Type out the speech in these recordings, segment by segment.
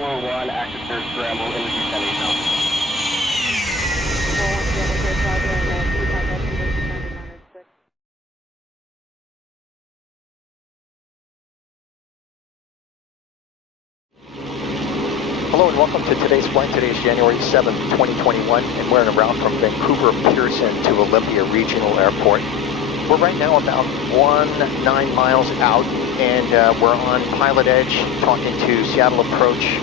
401, active third scramble, in the descending zone. 401, okay, Roger, and 35 Delta, descending on at 6. Hello and welcome to today's flight. Today is January 7th, 2021, and we're en route from Vancouver Pearson to Olympia Regional Airport. We're right now about 9 miles out, and we're on PilotEdge talking to Seattle Approach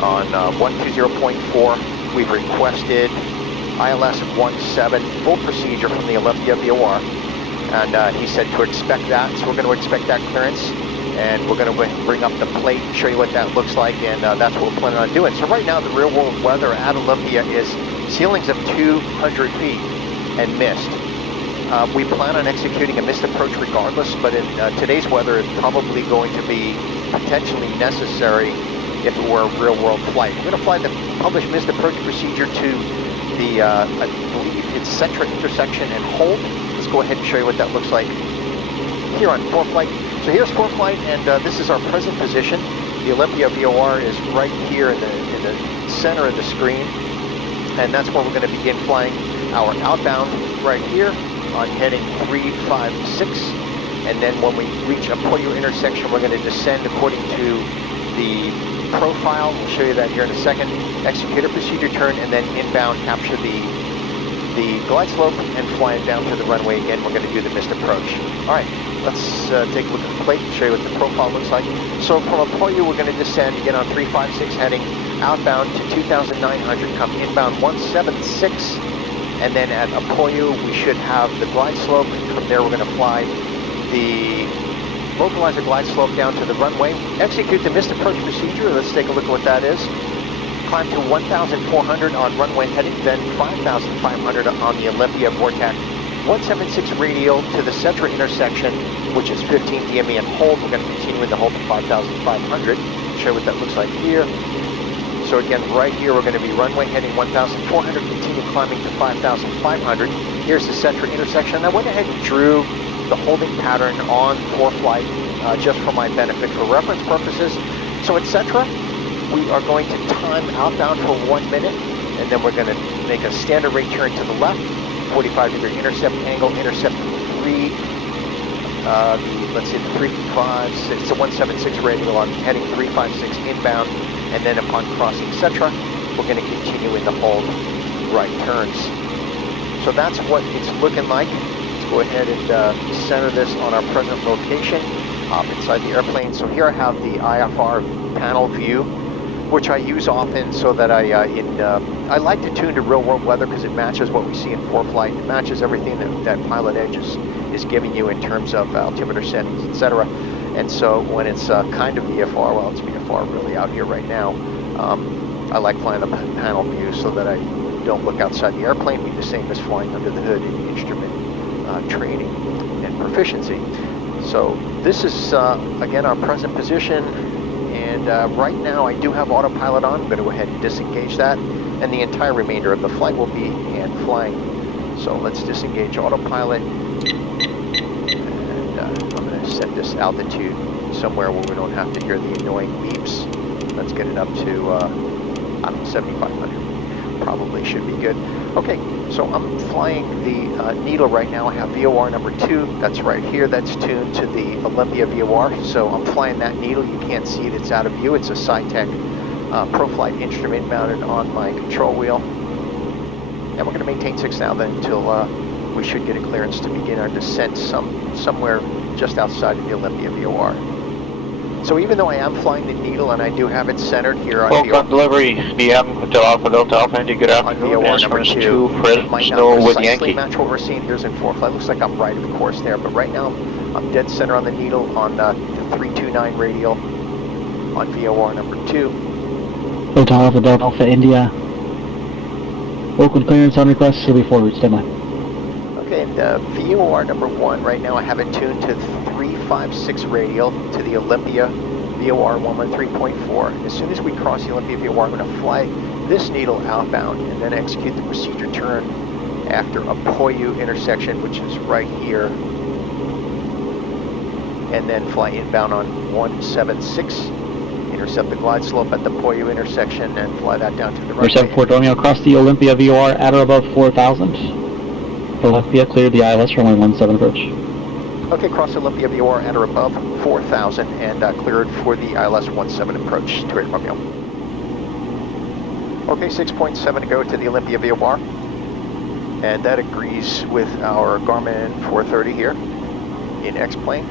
on 120.4. We've requested ILS 17 full procedure from the Olympia VOR, and he said to expect that, so we're going to expect that clearance. And we're going to bring up the plate, show you what that looks like, and that's what we're planning on doing. So right now, the real-world weather at Olympia is ceilings of 200 feet and mist. We plan on executing a mist approach regardless, but in today's weather, it's probably going to be potentially necessary if it were a real-world flight. We're going to fly the published mist approach procedure to the, I believe it's CETRA intersection and hold. Let's go ahead and show you what that looks like here on ForeFlight. So here's ForeFlight, and this is our present position. The Olympia VOR is right here in the center of the screen, and that's where we're going to begin flying our outbound right here on heading 356. And then when we reach OPOYU intersection, we're going to descend according to the profile. We'll show you that here in a second. Execute a procedure turn, and then inbound capture the glide slope and fly it down to the runway again. We're going to do the mist approach. All right, let's take a look at the plate, show you what the profile looks like. So from OPOYU, we're going to descend again on 356, heading outbound to 2,900, come inbound 176, and then at OPOYU, we should have the glide slope, and from there, we're going to fly the localizer glide slope down to the runway, execute the mist approach procedure. Let's take a look at what that is. Climb to 1,400 on runway heading, then 5,500 on the Olympia VORTAC 176 radial to the CETRA intersection, which is 15 DME and hold. We're going to continue in the hold to 5,500. Show you what that looks like here. So again, right here, we're going to be runway heading 1,400, continue climbing to 5,500. Here's the CETRA intersection. And I went ahead and drew the holding pattern on ForeFlight just for my benefit, for reference purposes. So at CETRA, we are going to time outbound for 1 minute, and then we're going to make a standard rate turn to the left, 45-degree intercept angle, intercept let's see, the 356, it's a 176 radial on heading 356 inbound, and then upon crossing CETRA, we're going to continue in the hold right turns. So that's what it's looking like. Let's go ahead and center this on our present location, inside the airplane. So here I have the Ifr Panel View, which I use often so that I like to tune to real-world weather because it matches what we see in ForeFlight. It matches everything that PilotEdge is giving you in terms of altimeter settings, etc. And so when it's kind of VFR, well, it's VFR really out here right now, I like flying the panel view so that I don't look outside the airplane, be the same as flying under the hood in instrument training and proficiency. So this is, again, our present position. And right now I do have autopilot on. I'm going to go ahead and disengage that, and the entire remainder of the flight will be hand flying. So let's disengage autopilot, and I'm going to set this altitude somewhere where we don't have to hear the annoying beeps. Let's get it up to, I don't know, 7,500. Probably should be good. Okay, so I'm flying the needle right now. I have VOR number 2. That's right here. That's tuned to the Olympia VOR. So I'm flying that needle. You can't see it. It's out of view. It's a SciTech ProFlight instrument mounted on my control wheel. And we're going to maintain 6,000 until we should get a clearance to begin our descent somewhere just outside of the Olympia VOR. So even though I am flying the needle and I do have it centered here on Welcome delivery, BM Hotel Alpha Delta Alpha India, good afternoon, number 2, Fred might Snow not with precisely Yankee. match what we're seeing here in ForeFlight. Looks like I'm right, of course, there, but right now I'm dead center on the needle on the 329 radial on VOR number 2. Hotel Alpha Delta Alpha India. Oakland clearance on request, CB4 route standby. Okay, and VOR number 1, right now I have it tuned to 356 radial to the Olympia VOR 113.4. As soon as we cross the Olympia VOR, I'm going to fly this needle outbound and then execute the procedure turn after OPOYU intersection, which is right here, and then fly inbound on 176 intercept the glide slope at the OPOYU intersection and fly that down to the Air 74 runway. Romeo, across the Olympia VOR at or above 4,000. Olympia, clear the ILS runway 17 approach. Okay, cross Olympia VOR at or above 4,000 and cleared for the ILS 17 approach to Ifr Romeo. Okay, 6.7 to go to the Olympia VOR. And that agrees with our Garmin 430 here in X-plane.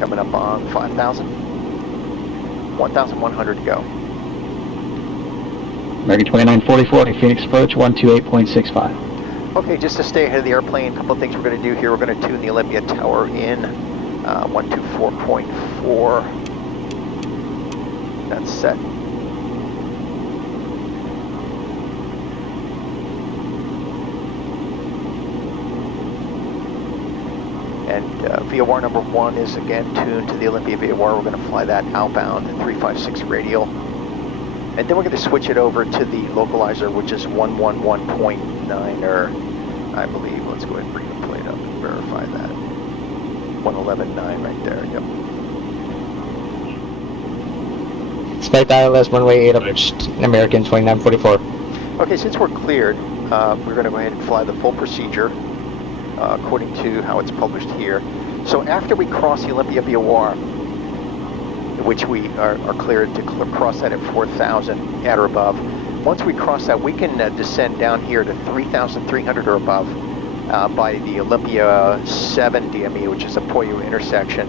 Coming up on 5,000. 1,100 to go. American 2944, Phoenix approach 128.65. Okay, just to stay ahead of the airplane, a couple of things we're going to do here. We're going to tune the Olympia Tower in 124.4. That's set. And VOR number 1 is again tuned to the Olympia VOR. We're going to fly that outbound at 356 radial. And then we're going to switch it over to the localizer, which is 111.9er, I believe. Let's go ahead and bring the plate up and verify that. 111.9 right there, yep. Expect ILS runway 8 approach, American 2944. Okay, since we're cleared, we're going to go ahead and fly the full procedure according to how it's published here. So after we cross the Olympia VOR, which we are cleared to cross that at 4,000 at or above, once we cross that, we can descend down here to 3,300 or above by the Olympia 7 DME, which is a OPOYU intersection.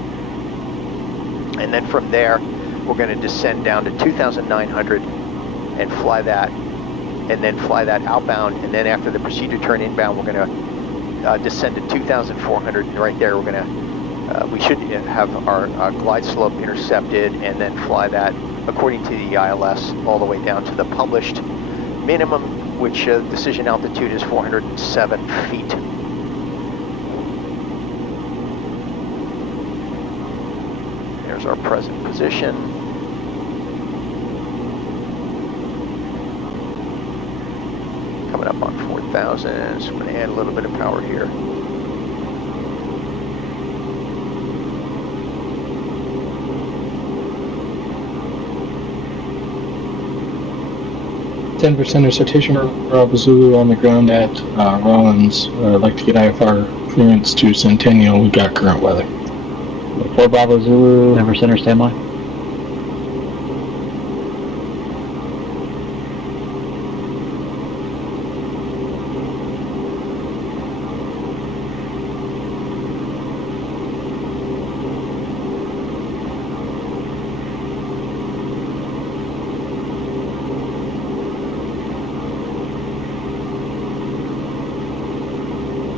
And then from there, we're going to descend down to 2,900 and fly that, and then fly that outbound. And then after the procedure turn inbound, we're going to descend to 2,400. And right there, we're going to, we should have our glide slope intercepted and then fly that according to the ILS all the way down to the published minimum, which decision altitude is 407 feet. There's our present position. Coming up on 4,000, so I'm going to add a little bit of power here. Denver Citation Bravo Zulu on the ground at Rollins. I'd like to get IFR clearance to Centennial. We've got current weather. 4 Bravo Zulu, Denver Center standby.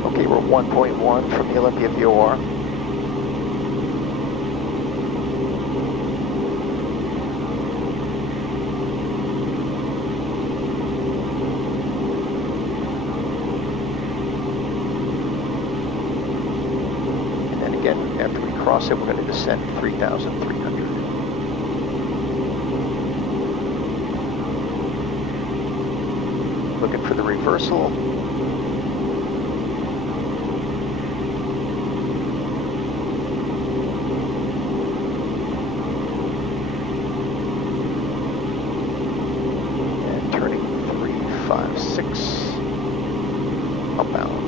Okay, we're 1.1 from the Olympia VOR. And then again, after we cross it, we're going to descend 3,300. Looking for the reversal. And turning 356 outbound.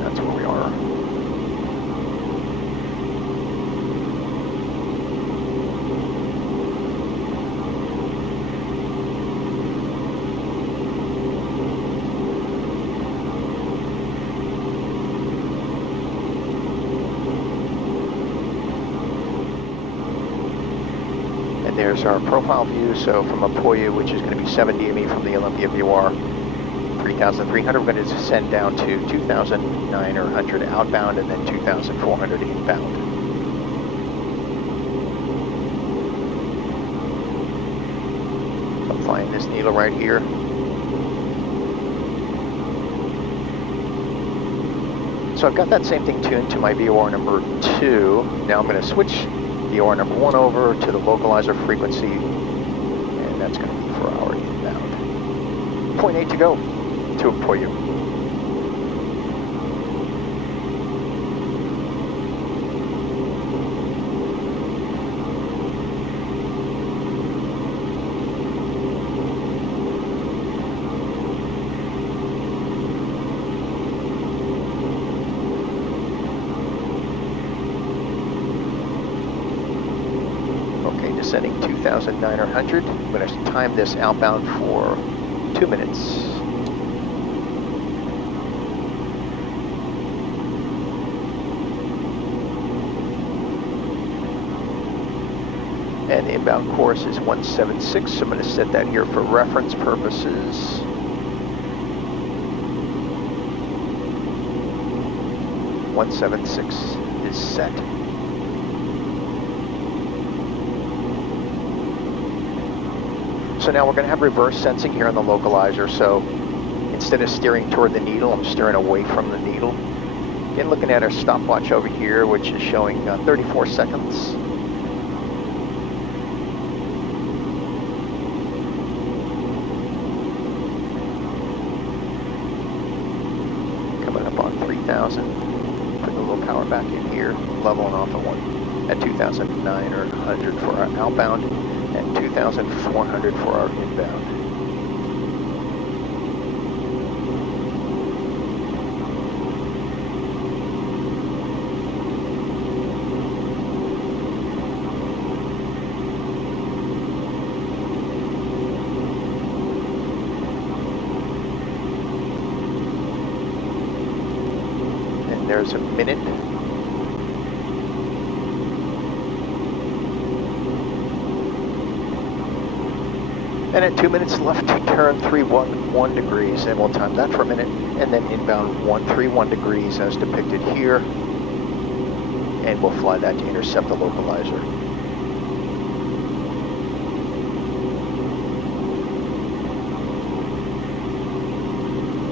That's where we are. And there's our profile view. So from OPOYU, which is going to be 7 DME from the Olympia VOR, 3,300, we're going to descend down to 2,900 outbound and then 2,400 inbound. So I'm flying this needle right here. So I've got that same thing tuned to my VOR number 2. Now I'm going to switch VOR number 1 over to the localizer frequency, and that's going to be for our inbound. 0.8 to go to OPOYU. Descending 2,900. I'm going to time this outbound for 2 minutes. And the inbound course is 176, so I'm going to set that here for reference purposes. .176 is set. So now we're going to have reverse sensing here on the localizer, so instead of steering toward the needle, I'm steering away from the needle. Again, looking at our stopwatch over here, which is showing 34 seconds. Coming up on 3,000. Putting a little power back in here, leveling off at 2,900 for our outbound. And 2,400 for our inbound. And there's a minute. And at 2 minutes left to turn 311 degrees, and we'll time that for a minute, and then inbound 131 degrees as depicted here, and we'll fly that to intercept the localizer.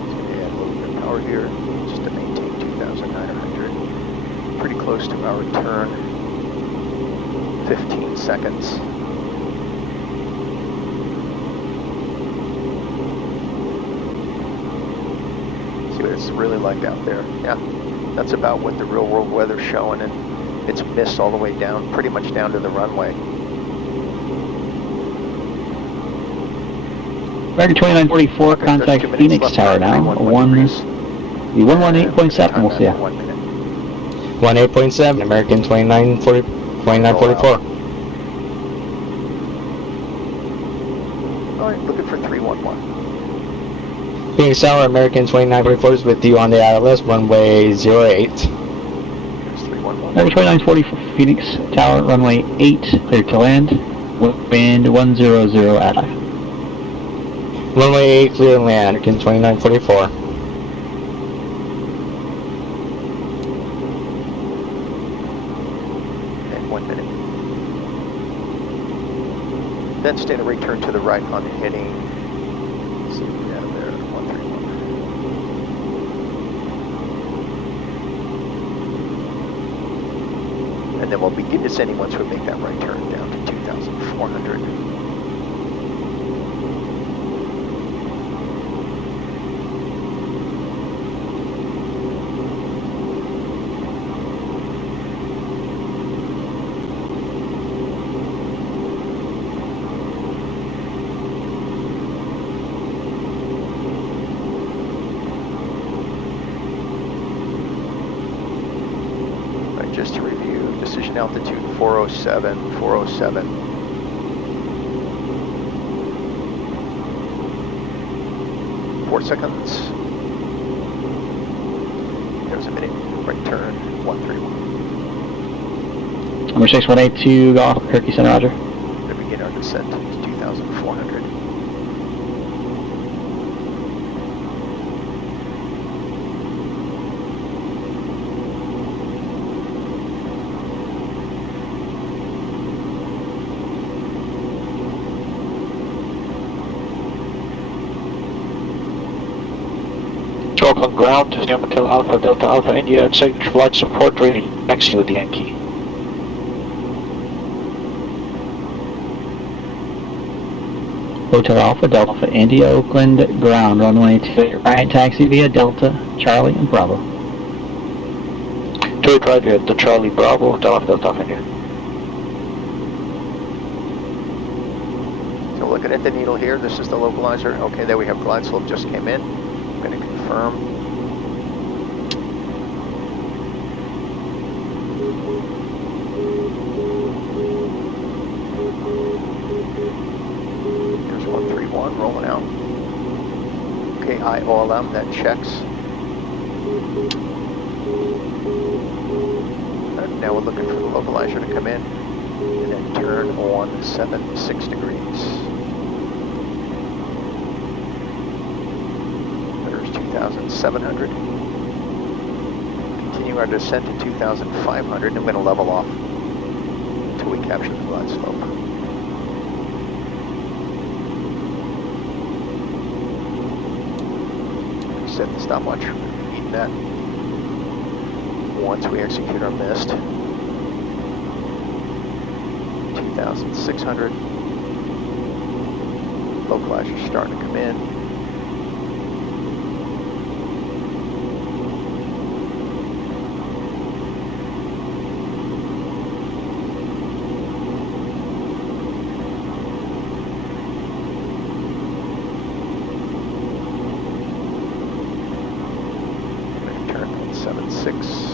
Just going to add a little bit of power here, just to maintain 2,900. Pretty close to our turn, 15 seconds. What it's really like out there. Yeah, that's about what the real world weather's showing, and it's mist all the way down, pretty much down to the runway. American 2944, contact Phoenix Tower now. 118.7, we'll see ya. 1 minute. 18.7, American 2944. All right, looking for 311. Phoenix Tower, American 2944 is with you on the ILS runway 08. There's 311. American 2944, Phoenix Tower, runway 8, clear to land. Wind 100 at high. Runway 8, clear to land, American 2944. And 1 minute. Then stand and return to the right on heading. Let's see what we have there. 131. And then we'll begin descending once we make that right turn down to 2,400. Just to review, decision altitude 407, 407. Four seconds. There's a minute. Right turn, 131. Number 6182, go off Kirky Center, roger. To begin our descent to 2,400. Oakland ground, Yamato Alpha Delta Alpha India, and signature flight support rating next to the Yankee. Hotel Alpha Delta India Oakland ground, runway 28 right, taxi via Delta, Charlie, and Bravo. 28 right at the Charlie Bravo, Hotel Alpha Delta Alpha India. So looking at the needle here, this is the localizer. Okay, there we have glide slope just came in. I'm going to confirm. There's 131 rolling out. Okay, IOLM, that checks. And now we're looking for the localizer to come in and then turn on 76 degrees. There's 2,700. Continue our descent to 2,500, and I'm going to level off until we capture the glide slope. Set the stopwatch, repeat that. Once we execute our mist, 2,600. Localizer's starting to come in. Turn 176.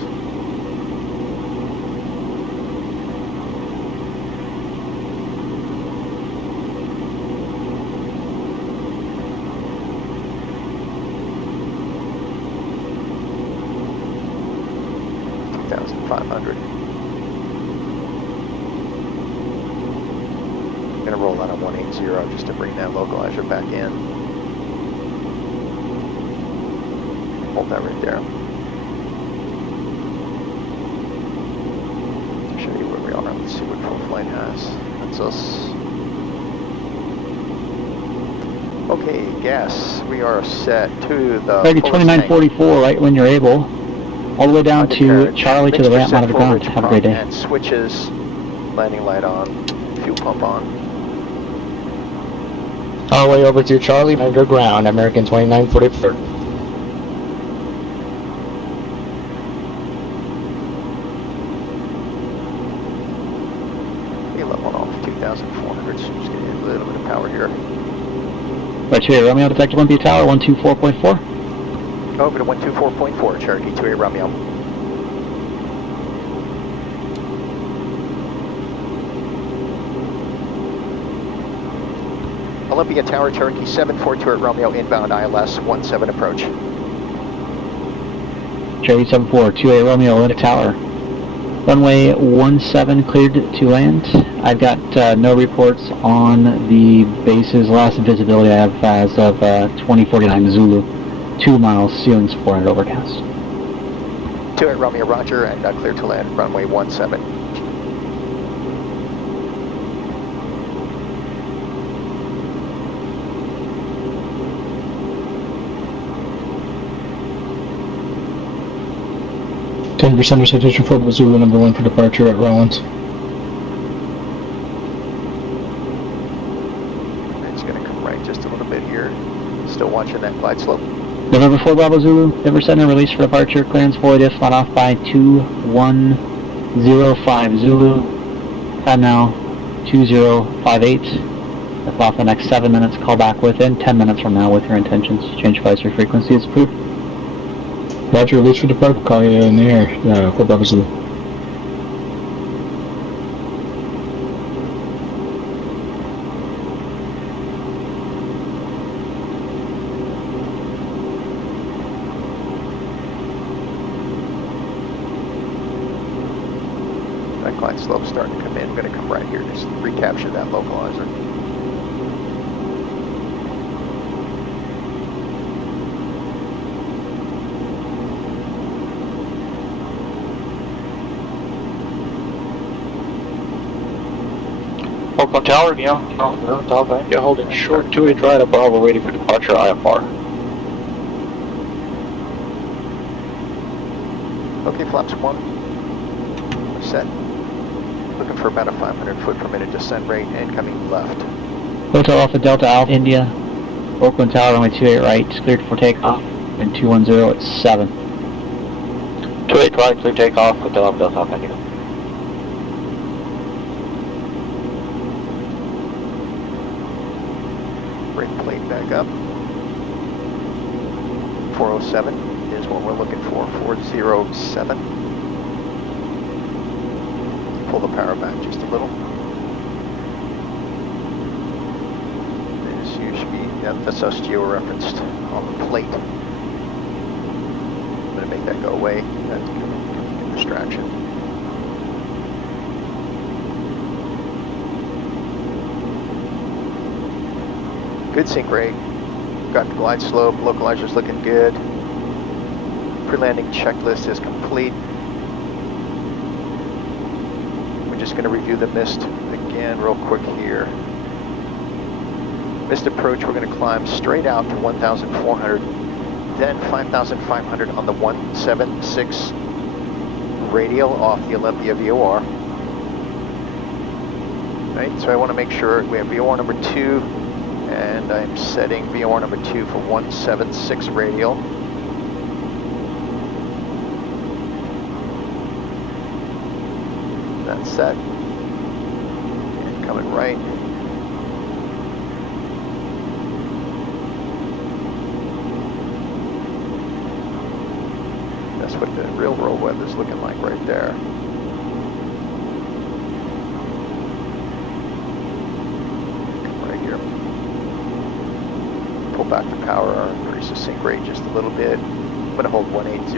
I'm going to roll out a 180 just to bring that localizer back in. Hold that right there. To show you where we are. Let's see what full flight has. That's us. Okay, gas. We are set to the Ready 2944 right when you're able. All the way down to Charlie to the ramp out of the ground. Have a great day. And switches, landing light on, fuel pump on. All the way over to Charlie, underground, American 2944. Level off 2,400, so just getting a little bit of power here. Right, 28 Romeo, detected Olympia Tower, 124.4. Over to 124.4, Cherokee 28 Romeo. Olympia Tower, Cherokee 742 Romeo, inbound ILS 17 approach. Cherokee 742 Romeo, Olympia Tower. Runway 17 cleared to land. I've got no reports on the base's last visibility I have as of 2049 Zulu. 2 miles, ceilings 400 overcast. 28 Romeo, roger, and clear to land, runway 17. Center citation for Zulu number 1 for departure at Rollins. It's going to come right just a little bit here. Still watching that glide slope. November 4 Bravo Zulu, Ifr Panel Release for departure, clearance void if on off by 2105 Zulu, time now 2058, if off the next 7 minutes, call back within 10 minutes from now with your intentions to change advisory frequency as approved. Roger, release for departure, call you in the air, for Bravo Zulu. That glide slope's starting to come in. I'm going to come right here, just recapture that localizer. Oakland Tower, yeah, India holding short 28 right at Bravo, waiting for departure IFR. Okay, flaps 1. We're set. Looking for about a 500 foot per minute descent rate and coming left. Hotel Alpha Delta Alpha India, Oakland Tower, runway 28 right, cleared for takeoff, and 210 at 7. 28 right, clear takeoff, Hotel Alpha Delta Alpha India. Brake plate back up. 407 is what we're looking for, 407. Pull the power back just a little. There's U-speed, yeah, that's us geo-referenced on the plate. I'm going to make that go away, that's a distraction. Good sync rate. Got the glide slope, localizer's looking good. Pre-landing checklist is complete. We're just going to review the mist again real quick here. Mist approach, we're going to climb straight out to 1,400, then 5,500 on the 176 radial off the Olympia VOR. Right, so I want to make sure we have VOR number 2, and I'm setting VOR number 2 for 176 radial. That's set. And coming right. That's what the real world weather's looking like right there. Pull back the power, increase the sync rate just a little bit. I'm going to hold 180.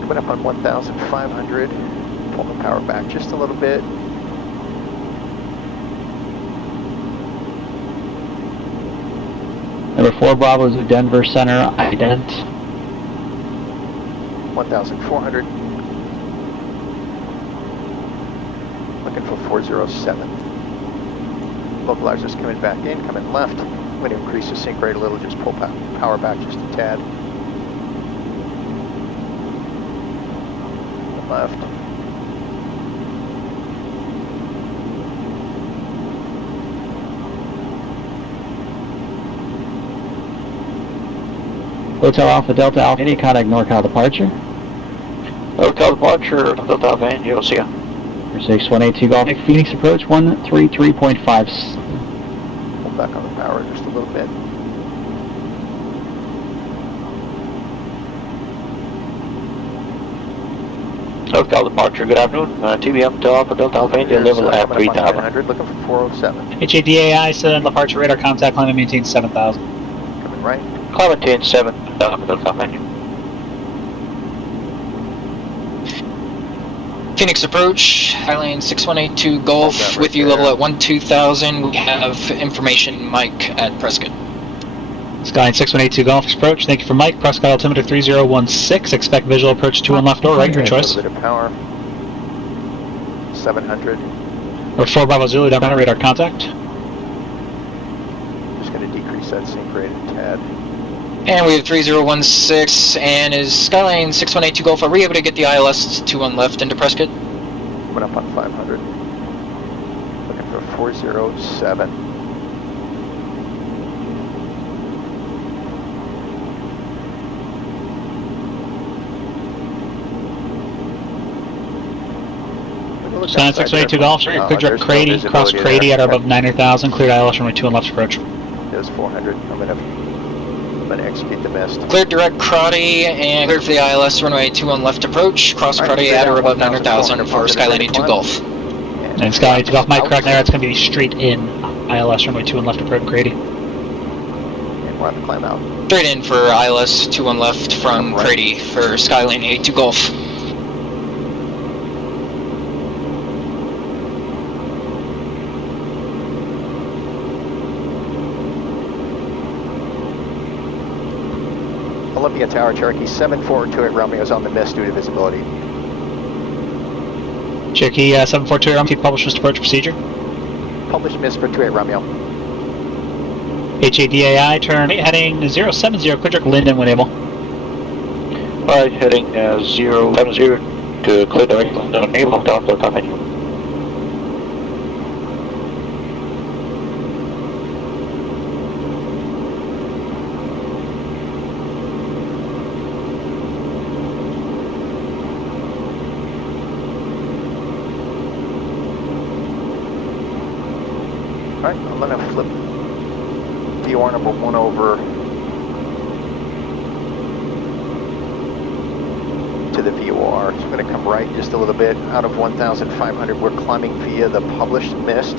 Coming up on 1,500. Pull the power back just a little bit. Number 4 Bravo is Denver Center, ident. 1,400. Looking for 407. Localizer's coming back in, coming left. I'm going to increase the sync rate a little, just pull power back just a tad. Left. Hotel Alpha Delta Alpha India, contact NorCal departure. Hotel departure, Delta Alpha India, see ya. 6182 Golf, Phoenix approach 133.5. Pull back on the power just a little bit. Hotel departure, good afternoon. TBM to Alpha Delta Alpha India, level at 3,000. Looking for 407. HADAI, SCENN, departure radar contact, climb and maintain 7,000. Coming right. Climb maintain 7, Alpha Delta Alpha India. Phoenix approach, Highline 6182 Golf, Right with you there. level at 12,000. We have information Mike at Prescott. Skyline 6182 Golf approach, thank you for Mike. Prescott altimeter 3016, expect visual approach 2 on left door, right, your choice. A little bit of power. 700. Or 4 Bravo Zulu, down radar contact. Just going to decrease that sync rate a tad. And we have 3016, and is Skyline 6182 Golf, are we able to get the ILS 2 on left into Prescott? Coming up on 500. Looking for 407. Skyline 6182 Golf, sorry, clear direct Crady, cross Crady at or above 9,000, cleared ILS runway 2 on left approach. There's 400. I'm going to execute the mist. Cleared direct Crotty, and cleared for the ILS runway 2 on left approach, cross Crotty at or above 9,000 for Skyline 82 Golf. And Skyline 82 Golf, Mike, correct there, it's going to be straight in ILS runway 2 on left approach, Crady. And we'll have to climb out. Straight in for ILS 2 on left from Crady for Skyline 82 Golf. Olympia Tower, Cherokee 7428 Romeo's on the mist due to visibility. Cherokee 7428 Romeo, published approach procedure. published mist for 28 Romeo. HADAI turn heading 070, clear direct Linden when able. Alright, heading 070 to clear direct Linden when able, Delta Copy. Alright, I'm going to flip VOR number 1 over to the VOR. So I'm going to come right just a little bit out of 1,500. We're climbing via the published mist.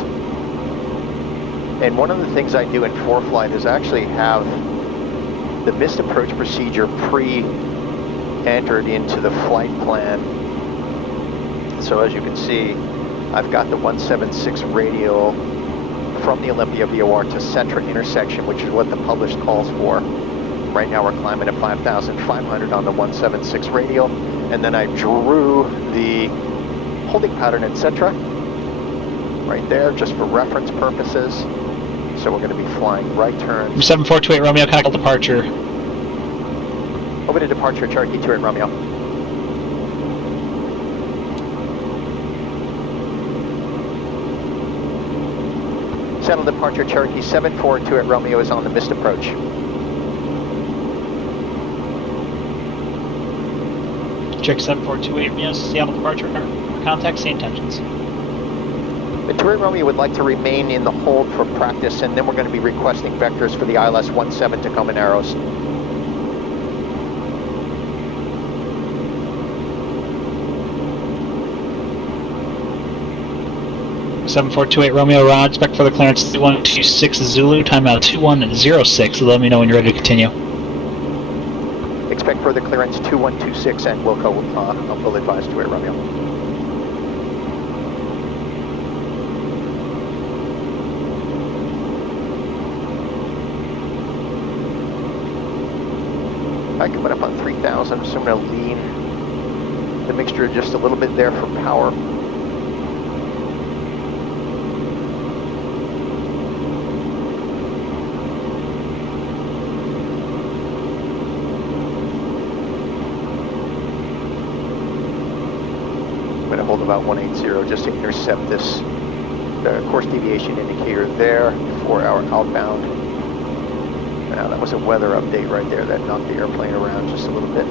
And one of the things I do in ForeFlight is actually have the mist approach procedure pre-entered into the flight plan. So as you can see, I've got the 176 radial from the Olympia VOR to CETRA intersection, which is what the published calls for. Right now we're climbing at 5,500 on the 176 radial, and then I drew the holding pattern at CETRA right there just for reference purposes. So we're going to be flying right turns. 7428 Romeo, contact departure. Over to departure, Cherokee 28 Romeo. Settle departure, Cherokee 7428 Romeo is on the mist approach. Check 7428 Romeo, Seattle departure. Contact, same intentions. The 28 Romeo would like to remain in the hold for practice, and then we're going to be requesting vectors for the ILS 17 Tacoma Narrows. – 7428 Romeo, Rod, expect for the clearance 2126 Zulu, timeout 2106. Let me know when you're ready to continue. Expect further clearance 2126 and Wilco will advise 28 Romeo. Alright, coming up on 3,000, so I'm going to lean the mixture just a little bit there for power. Hold about 180 just to intercept this course deviation indicator there, 4-hour outbound. Now that was a weather update right there that knocked the airplane around just a little bit.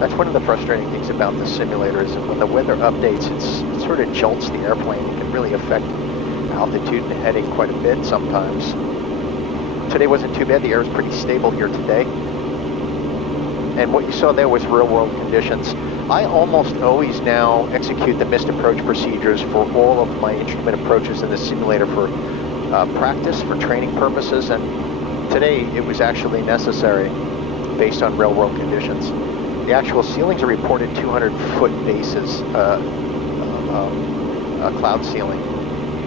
That's one of the frustrating things about the simulator is that when the weather updates, it sort of jolts the airplane. It can really affect altitude and heading quite a bit sometimes. Today wasn't too bad. The air is pretty stable here today. And what you saw there was real world conditions. I almost always now execute the mist approach procedures for all of my instrument approaches in the simulator for practice, for training purposes, and today it was actually necessary based on real world conditions. The actual ceilings are reported 200-foot bases, cloud ceiling,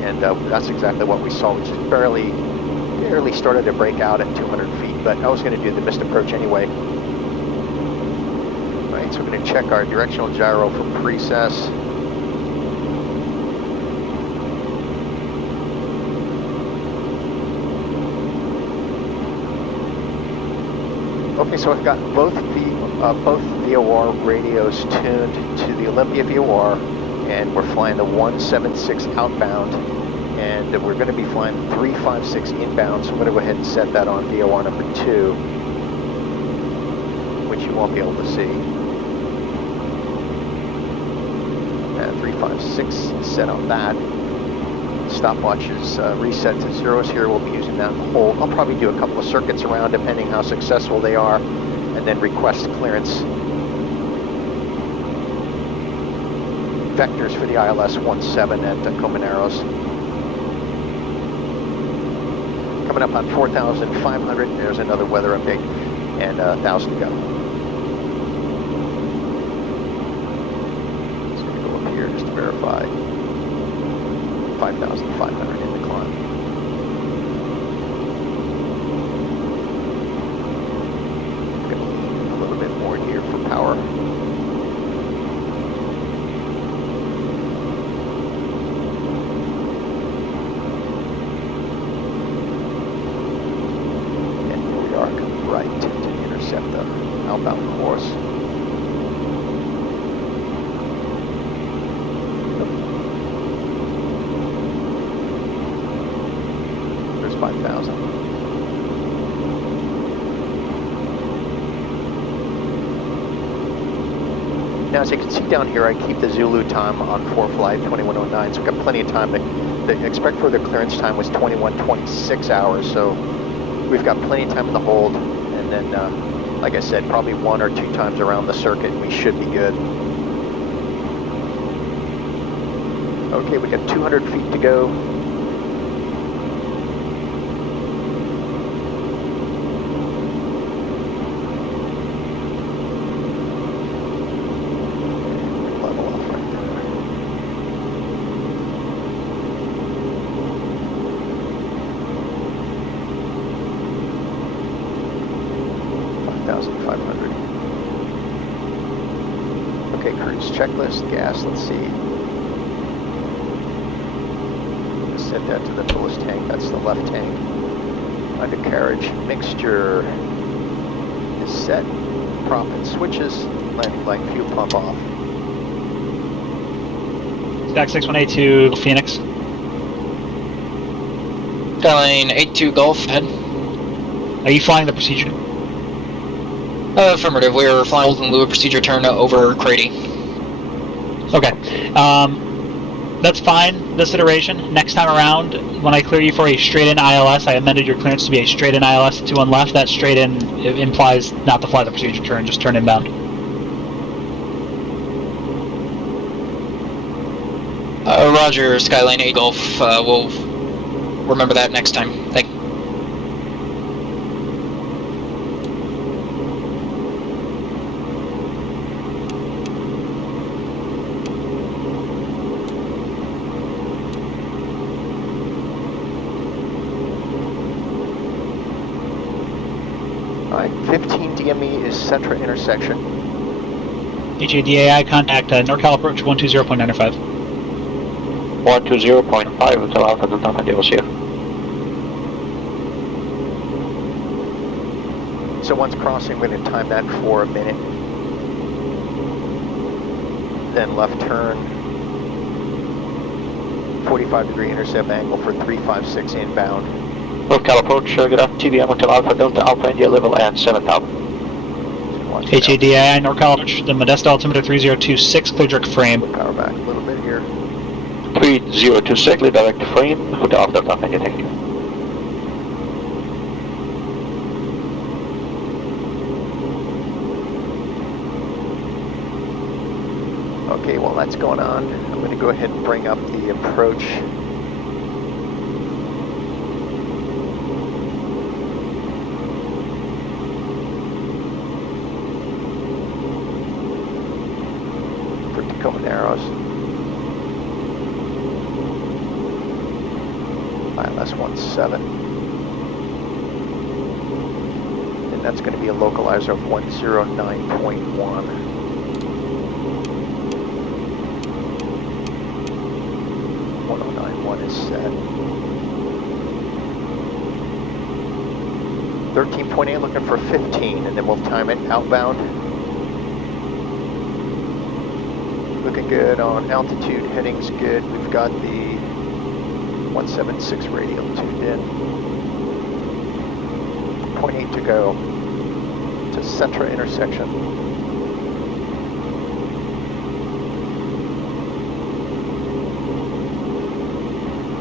and that's exactly what we saw, which is barely started to break out at 200 feet, but I was going to do the mist approach anyway. So we're going to check our directional gyro for precess. Okay, so I've got both VOR radios tuned to the Olympia VOR, and we're flying the 176 outbound, and we're going to be flying 356 inbound, so I'm going to go ahead and set that on VOR number 2, which you won't be able to see. 356 set on that. Stopwatch is reset to zeros here. We'll be using that in the hold. I'll probably do a couple of circuits around depending how successful they are, and then request clearance vectors for the ILS 17 at Tacoma Narrows. Coming up on 4,500. There's another weather update, and 1,000 to go. Just to verify 5,500 in the climb. Going to lean a little bit more here for power. right to intercept the outbound course. There's 5,000. Now, as you can see down here, I keep the Zulu time on 4 flight 2109, so we've got plenty of time. The expect further clearance time was 21-26 hours, so we've got plenty of time in the hold. And then, like I said, probably 1 or 2 times around the circuit, and we should be good. Okay, we got 200 feet to go. Okay, cruise checklist, gas, let's see. Set that to the fullest tank, that's the left tank. Undercarriage mixture is set. Prop and switches, landing light fuel pump off. Stack 6182 Phoenix. Skyline 82 Golf, ahead. Are you flying the procedure? Affirmative, we're flying in lieu of procedure turn over Crady. Okay. That's fine, this iteration. Next time around, when I clear you for a straight-in ILS, I amended your clearance to be a straight-in ILS 21 left. That straight-in implies not to fly the procedure turn, just turn inbound. Roger, Skyline 8 Golf. We'll remember that next time. Thank you. Alright, 15 DME is CETRA intersection. HADAI, contact NorCal approach 120.95. 120.5 Hotel Alpha Delta Tango here. So once crossing, we're going to time that for a minute. Then left turn, 45-degree intercept angle for 356 inbound. NorCal approach, good afternoon, TBM Hotel Alpha Delta Alpha India level at 7,000. HADAI, NorCal approach, the Modesto altimeter 3026, clear direct frame. Power back a little bit here. 3026, clear direct frame, Hotel Alpha Delta India, thank you. Okay, while that's going on, I'm going to go ahead and bring up the approach. For Tacoma Narrows. ILS 17. And that's going to be a localizer of 109.1. 109.1 is set. 13.8 looking for 15, and then we'll time it outbound. Looking good on altitude, heading's good. We've got the 176 radial tuned in. 0.8 to go to CETRA intersection.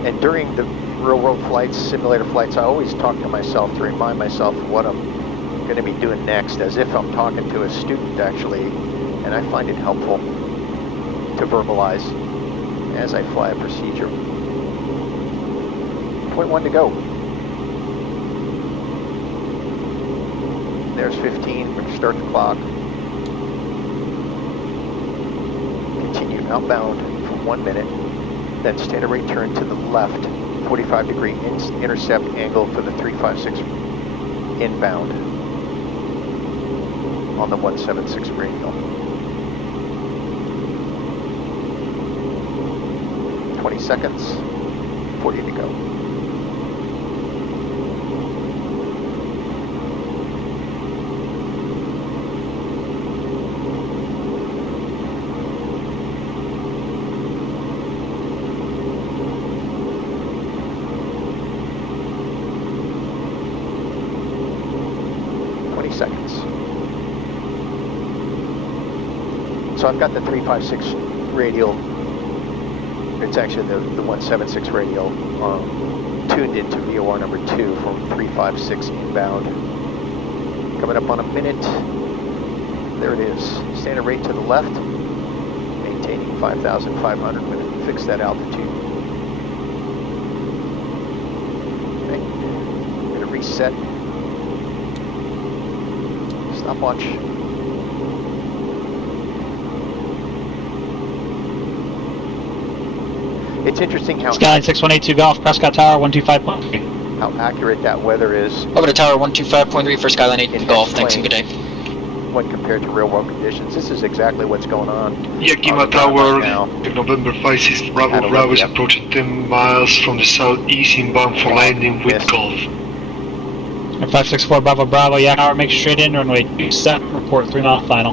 And during the real-world flights, simulator flights, I always talk to myself to remind myself of what I'm going to be doing next, as if I'm talking to a student, actually, and I find it helpful to verbalize as I fly a procedure. 0.1 to go. There's 15, we're going to start the clock. Continue outbound for 1 minute. Then standard return to the left, 45-degree intercept angle for the 356 inbound on the 176 radial. 20 seconds, 40 to go. seconds. So I've got the 356 radial, it's actually the 176 radial tuned into VOR number 2 from 356 inbound. Coming up on a minute. There it is. Standard rate to the left. Maintaining 5,500. I'm going to fix that altitude. Okay. I'm going to reset. Stopwatch. It's interesting how Skyline 6182 Golf, Prescott Tower 125.3. how accurate that weather is Over to Tower 125.3 for Skyline 8 Golf. Thanks and good day. when compared to real world conditions. This is exactly what's going on. Yakima Tower, November 56 Bravo Bravo is approaching 10 miles from the southeast inbound for landing with Golf. 564 Bravo Bravo, Yak Tower, make straight in, runway 27, report 3 mile final.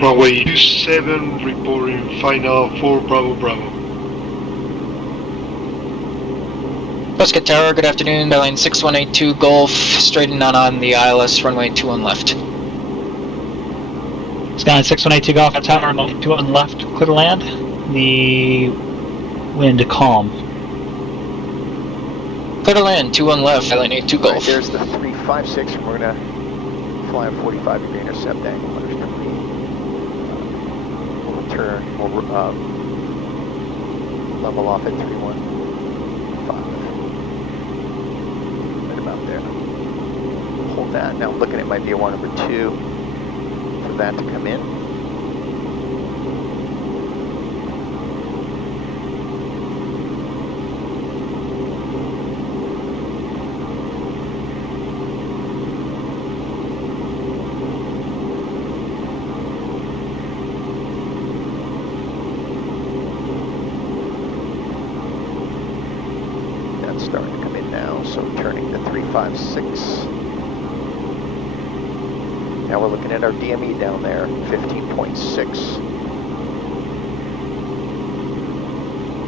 Runway 27 reporting final 4 Bravo Bravo. Prescott Tower, good afternoon. Skyline 6182 Golf, straighten on the ILS runway 21 left. Skyline 6182 Golf, Tower, runway 21 left, clear to land. The wind calm. Clear to land, 21 left, Skyline 82 Golf. Right, there's the 356, and we're going to fly a 45-degree intercept angle. We'll turn, we'll level off at 315. Right about there. Hold that. Now I'm looking at my VOR number 2 for that to come in. Starting to come in now, so turning to 356. Now we're looking at our DME down there, 15.6.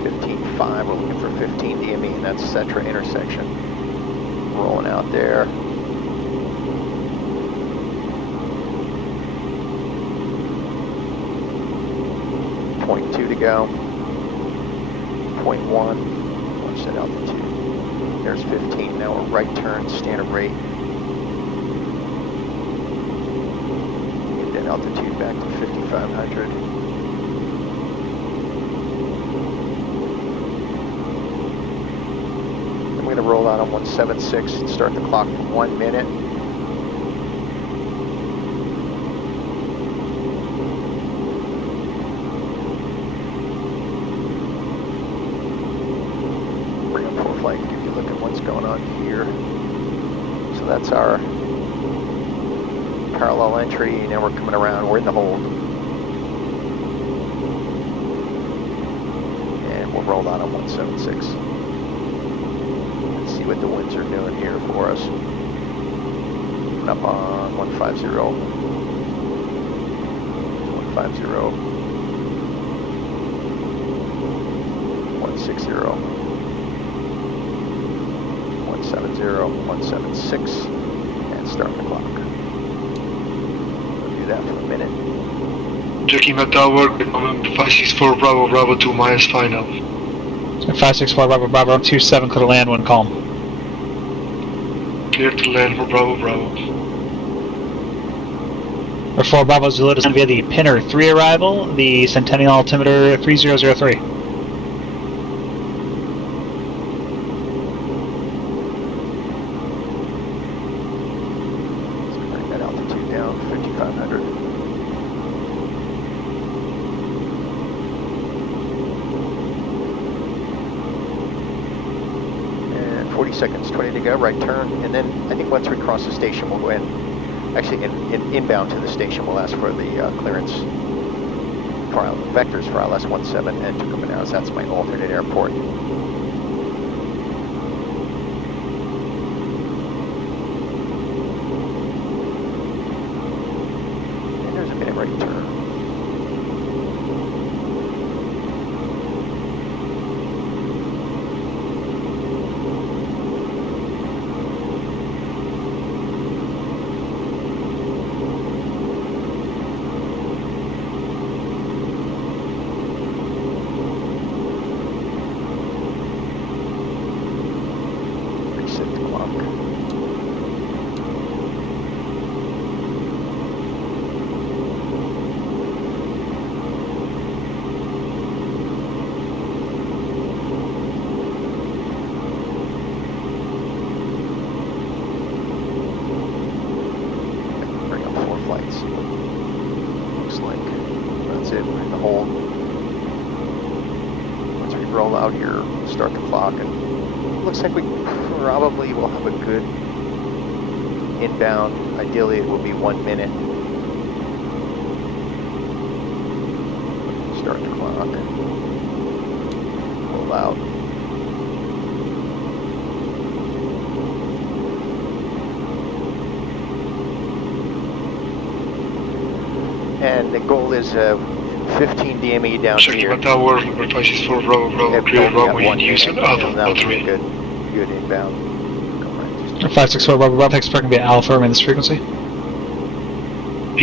15.5, we're looking for 15 DME, and that's CETRA intersection. Rolling out there. .2 to go. 0.1, watch that altitude. There's 15, now a right turn, standard rate. Get that altitude back to 5,500. I'm going to roll out on 176 and start the clock for 1 minute. Bring up full flight and give you a look at what's going on here. So that's our parallel entry. Now we're coming around. We're in the hold. And we'll roll out on 176. Let's see what the winds are doing here for us. Coming up on 150. 150. 160. 170, 176, and start the clock. We'll do that for a minute. Yakima Tower, November 564 Bravo Bravo 2 miles final. 564 Bravo Bravo 27, clear to land, wind calm. Clear to land for Bravo Bravo. Or 4 Bravo Zulu is via the Pinner 3 arrival, the Centennial altimeter 3003. Bring that altitude down, 5,500. And 40 seconds, 20 to go, right turn. And then I think once we cross the station, we'll go in. Actually, inbound to the station, we'll ask for the clearance for our vectors for ILS 17 and Tucumanares. That's my alternate airport. And there's a minute right turn. 6 o'clock. Bring up 4 flights, see what it looks like. That's it, we're in the hold. Once we roll out here, we'll start the clock, and looks like we probably will have a good inbound. Ideally, it will be 1 minute. Start the clock. Roll out. And the goal is 15 DME down Checking here. my tower, number 564 Bravo Bravo, clear runway in use and Alpha 13. Good inbound. 564 Bravo Bravo, expecting to be Alpha, remain this frequency.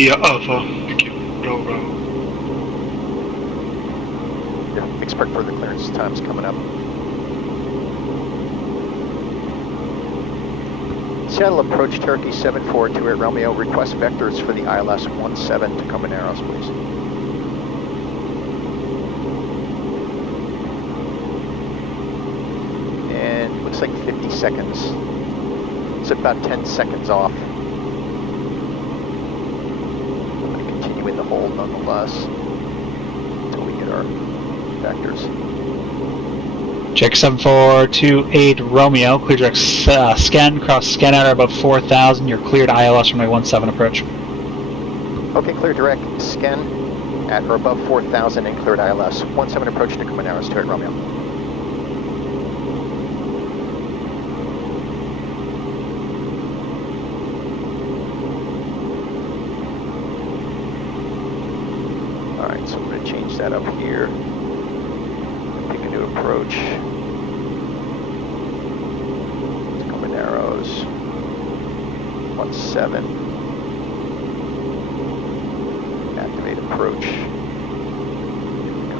Yeah, Alpha, thank you, Bravo Bravo. Yeah, expect further clearance times coming up. Seattle approach Turkey 7428 Romeo. Request vectors for the ILS 17 Tacoma Narrows, please. And looks like 50 seconds. It's about 10 seconds off. I'm going to continue in the hold nonetheless until we get our vectors. Check 7428 Romeo, clear direct SCENN, cross SCENN at above 4,000, you're cleared ILS runway 17 approach. Okay, clear direct SCENN at or above 4,000 and cleared ILS 17 approach to Tacoma Narrows, 28 Romeo. Alright, so I'm going to change that up here. Pick a new approach. Tacoma Narrows 17. Activate approach. Here we go.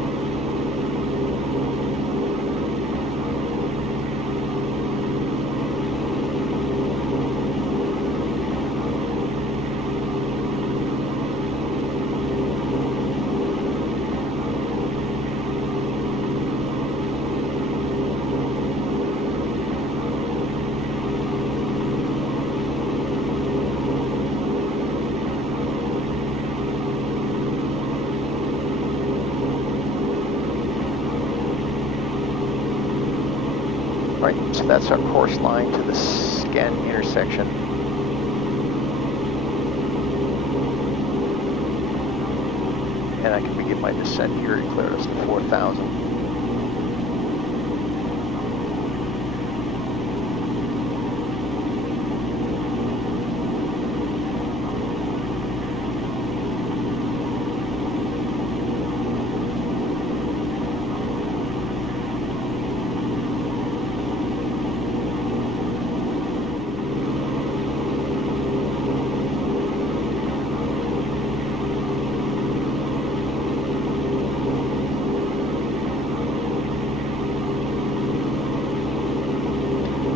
Right, so that's our course line to the SCENN intersection. And I can begin my descent here to clear us to 4,000.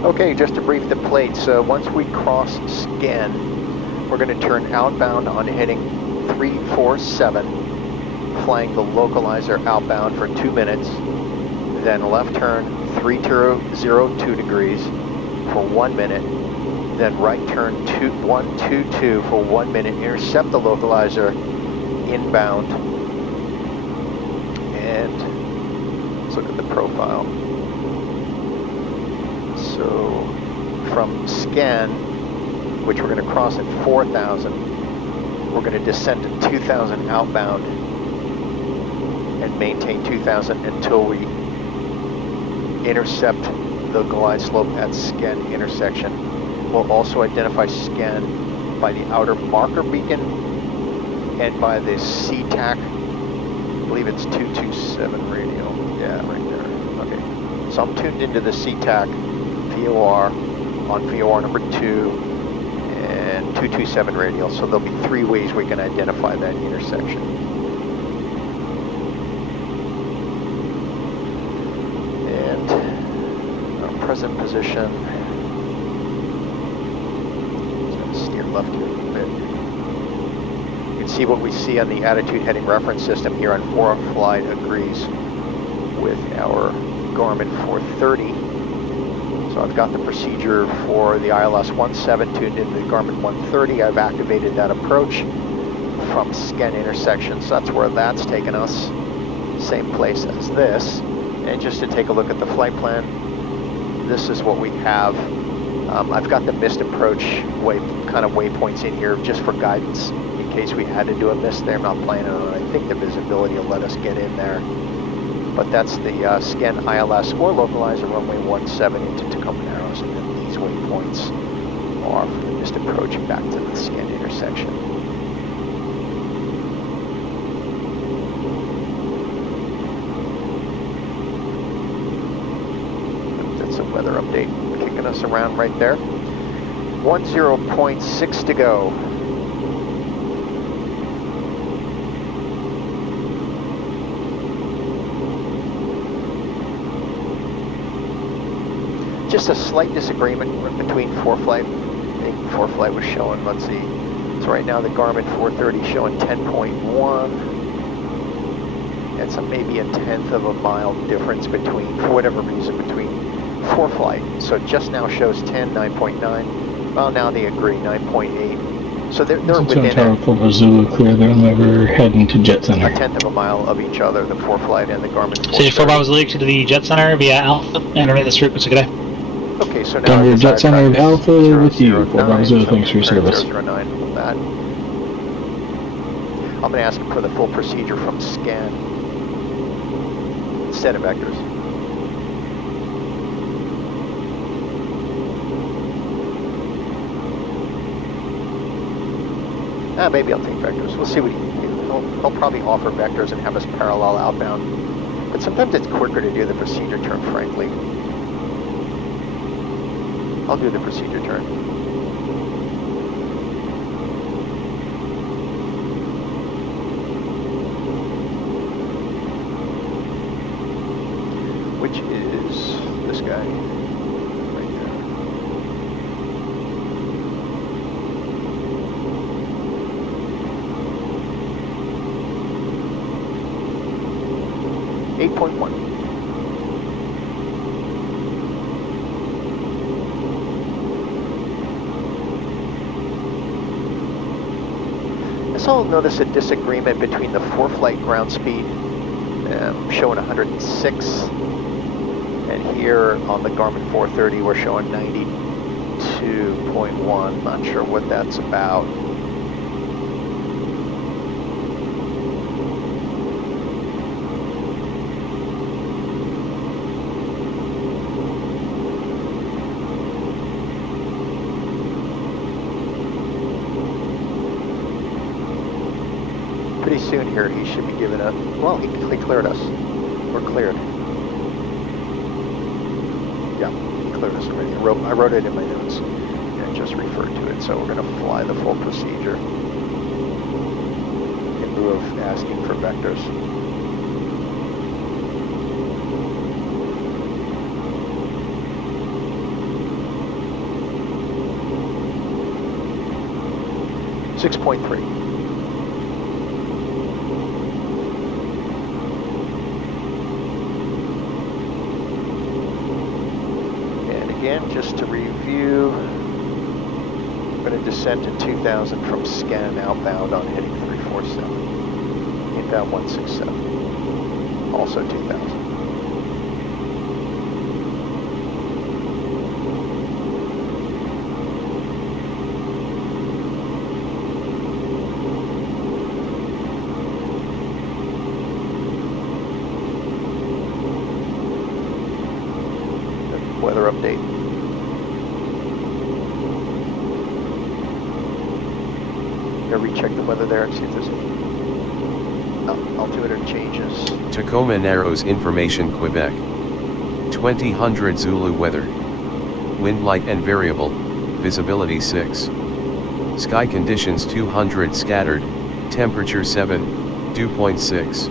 Okay, just to brief the plate, so once we cross SCENN, we're going to turn outbound on heading 347, flying the localizer outbound for 2 minutes, then left turn 3002 degrees for 1 minute, then right turn 122 for 1 minute, intercept the localizer inbound, and let's look at the profile. So from SCENN, which we're going to cross at 4,000, we're going to descend to 2,000 outbound and maintain 2,000 until we intercept the glide slope at SCENN intersection. We'll also identify SCENN by the outer marker beacon and by the CTAC, I believe it's 227 radio. Yeah, right there. Okay. So I'm tuned into the CTAC VOR on VOR number 2 and 227 radial, so there'll be 3 ways we can identify that intersection. And our present position left here a little bit. You can see what we see on the attitude heading reference system here on ForeFlight agrees with our Garmin 430. So I've got the procedure for the ILS 17 tuned into the Garmin 130. I've activated that approach from SCENN intersection, so that's where that's taken us. Same place as this. And just to take a look at the flight plan, this is what we have. I've got the missed approach kind of waypoints in here just for guidance in case we had to do a miss there. I'm not planning on it. I think the visibility will let us get in there. But that's the SCENN ILS or localizer runway 17 into Tacoma Narrows, and then these waypoints are for the missed approach back to the SCENN intersection. That's a weather update kicking us around right there. 10.6 to go. Just a slight disagreement between ForeFlight. I think ForeFlight was showing, let's see. So right now the Garmin 430 is showing 10.1. It's maybe a tenth of a mile difference between, for whatever reason, between ForeFlight. So it just now shows 10, 9.9. Well, now they agree, 9.8. So they're within Tower Papa Zulu clear. They're heading to Jet Center. a tenth of a mile of each other, the ForeFlight and the Garmin 430. Stage 4 Bravo Zulu to the Jet Center via Alpha and remain this frequency. Good day. Okay, so now Denver Jet Center Alpha with you. 4 Bravo Zulu, thanks for your service. 009 on that. I'm going to ask for the full procedure from SCENN instead of vectors. Maybe I'll take vectors. We'll see what he'll probably offer vectors and have us parallel outbound. But sometimes it's quicker to do the procedure turn, frankly. I'll do the procedure turn. Which is this guy right there. 8.1. Also notice a disagreement between the ForeFlight ground speed showing 106, and here on the Garmin 430 we're showing 92.1. Not sure what that's about. Pretty soon here he should be giving up. Well, he cleared us. We're cleared. Yeah, he cleared us already. I wrote it in my notes and just referred to it. So we're going to fly the full procedure in lieu of asking for vectors. .3. Again, just to review, I'm going to descend to 2000 from SCENN outbound on heading 347. Inbound 167. Also 2000. Weather update. Gonna recheck the weather there and see if there's any altimeter changes. Tacoma Narrows information Quebec. 2000 Zulu weather. Wind light and variable, visibility 6. Sky conditions 200 scattered, temperature 7, dew point 6.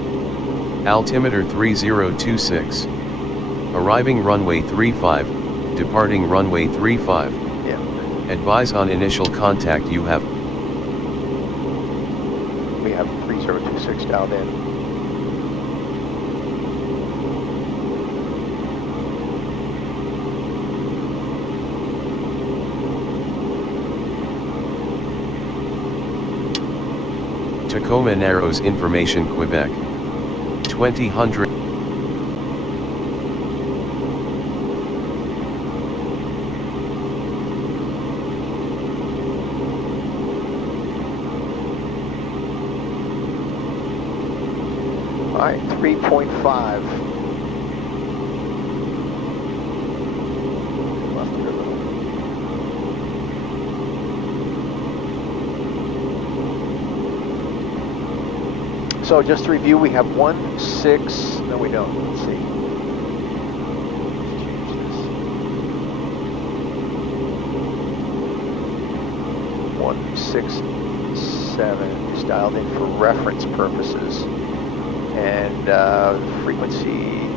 Altimeter 3026. Arriving runway 35, departing runway 35. Yeah. Advise on initial contact you have. We have 3026 dialed in. Tacoma Narrows Information Quebec. 2000. Alright, 3.5. Left here a little. So just to review, we have 1, 6, no we don't, let's see. Let's change this. 167 is dialed in for reference purposes. And frequency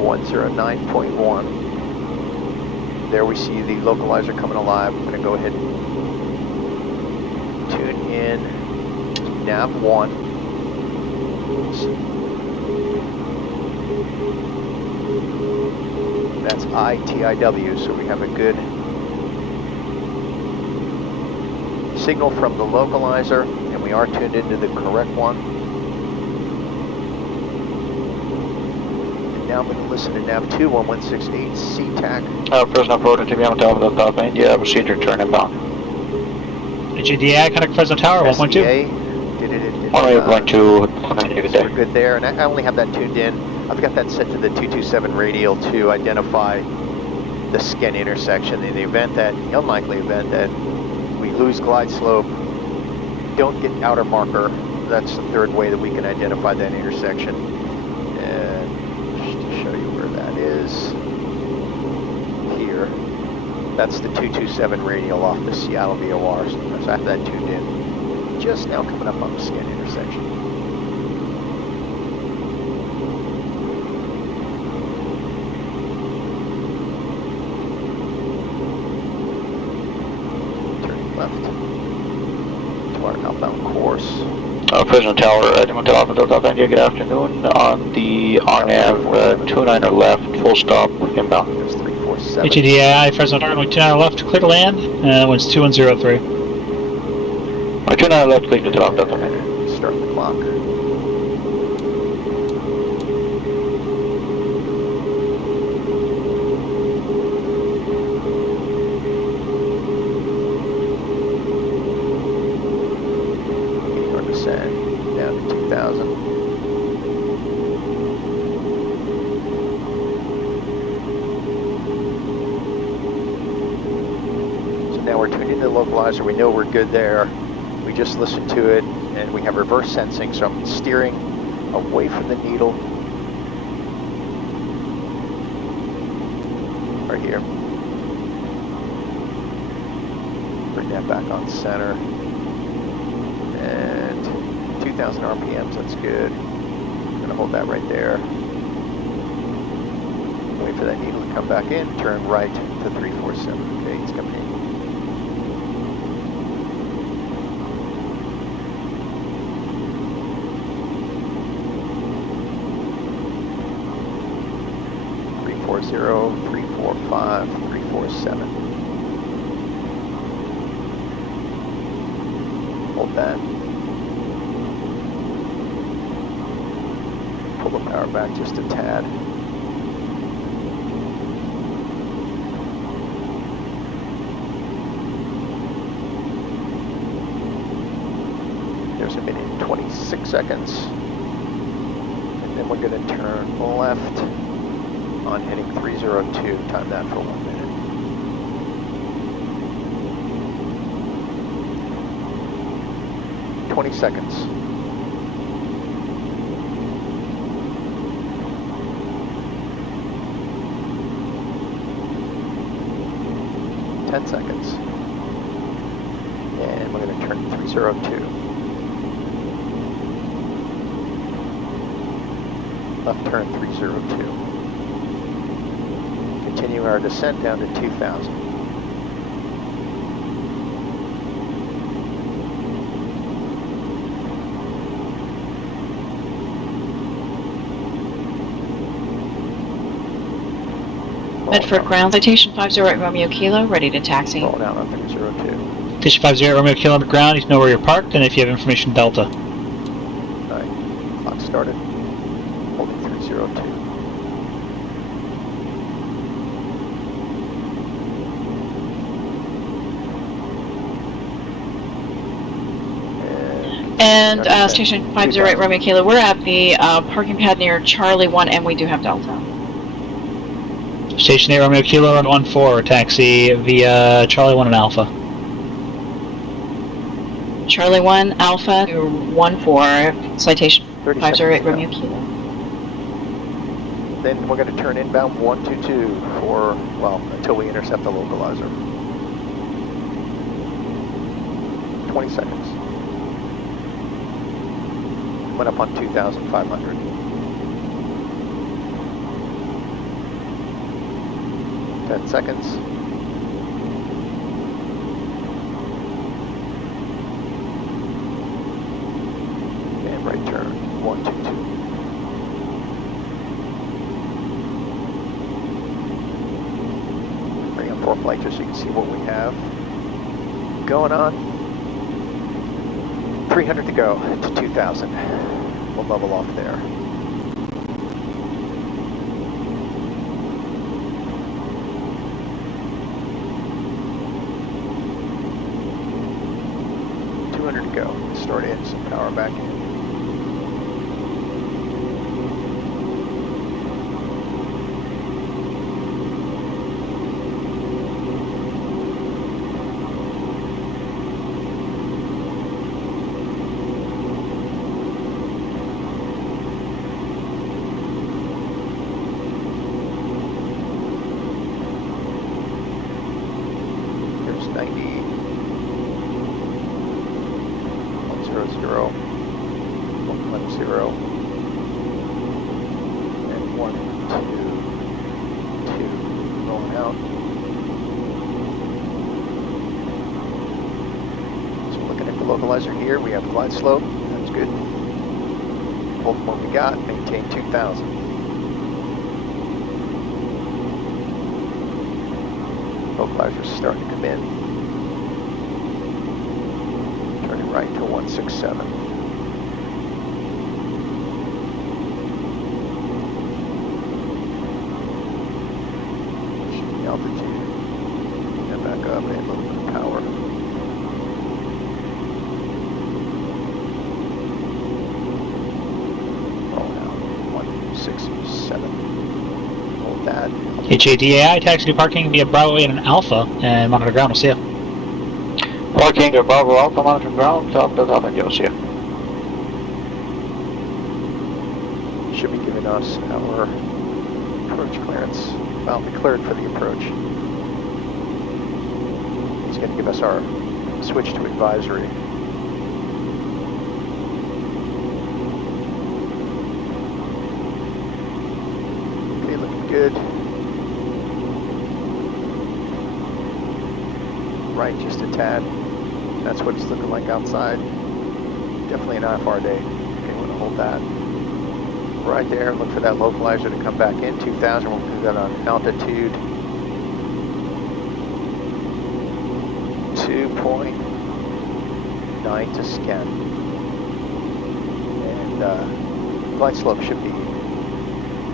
109.1. There we see the localizer coming alive. I'm going to go ahead and tune in to nav 1. That's ITIW, so we have a good signal from the localizer, and we are tuned into the correct one. And now I'm going to listen to nav 2 on 168 CTAC. Fresno Road to TBM Tower, Delta Alpha India, proceed to turn inbound. HEDI, connect Fresno Tower, 1.2. 1.2, we're good there, and I only have that tuned in. I've got that set to the 227 radial to identify the SCENN intersection. In the event that, the unlikely event that we lose glide slope, don't get outer marker, that's the third way that we can identify that intersection. And just to show you where that is, here, that's the 227 radial off the Seattle VOR, so I have that tuned in. Just now coming up on the SCENN intersection. Turning left to our outbound course. Fresno Tower, TBM Alpha Delta Alpha India, good afternoon. On the RNAV, 29er left, full stop, inbound. There's 347. HEDI, Fresno Tower, 29er left, clear to land, winds 2103. 29er left, clear to Delta Alpha India. Start the clock. Our descent down to 2000. So now we're tuned into the localizer. We know we're good there. We just listened to it, and we have reverse sensing, so I'm steering away from the needle. Right here. Bring that back on center. And 2,000 RPMs, that's good. I'm going to hold that right there. Wait for that needle to come back in, turn right to 347. Okay, he's coming in. Zero, 345, 347. Hold that. Pull the power back just a tad. There's a minute and 26 seconds. And then we're going to turn left on heading 302, time that for 1 minute. $20 seconds. $10 seconds. And we're going to turn 302. Left turn 302. Continue our descent down to 2,000. Medford ground, citation 50 Romeo Kilo, ready to taxi. Roll down on 302. Station 50 Romeo Kilo on the ground, you know where you're parked, and if you have information, Delta. Alright, clock started. Holding 302. And station 50 Romeo Kilo, we're at the parking pad near Charlie 1, and we do have Delta. Station 8 Romeo Kilo on 1-4, taxi via Charlie 1 and Alpha. Charlie 1 Alpha to 1-4, citation 508 Romeo Kilo. Then we're going to turn inbound 122 for, well, until we intercept the localizer. 20 seconds. Went up on 2,500. Seconds. And right turn, 122. Bring up 4 flight just so you can see what we have going on. 300 to go to 2,000. We'll level off there. To go. Start in, some power back in. There's 90. 0, 110, and 122, rolling out. So looking at the localizer here, we have glide slope, that's good. Hold what we got, maintain 2,000. Localizer's starting to come in. Right to 167. Pushing the altitude. And back up and a little bit of power. Roll out 167. Hold that. HADAI, taxi to parking via Bravo 8 and Alpha, and monitor ground, we'll see you. Parking to Bravo Alpha, monitor ground, top to top, and you'll see you. Should be giving us our approach clearance. Well, we cleared for the approach. He's going to give us our switch to advisory. Okay, looking good. Right, just a tad. That's what it's looking like outside. Definitely an IFR day. Okay, we're going to hold that. Right there, look for that localizer to come back in. 2,000, we'll do that on altitude. 2.9 to SCENN. And glide slope should be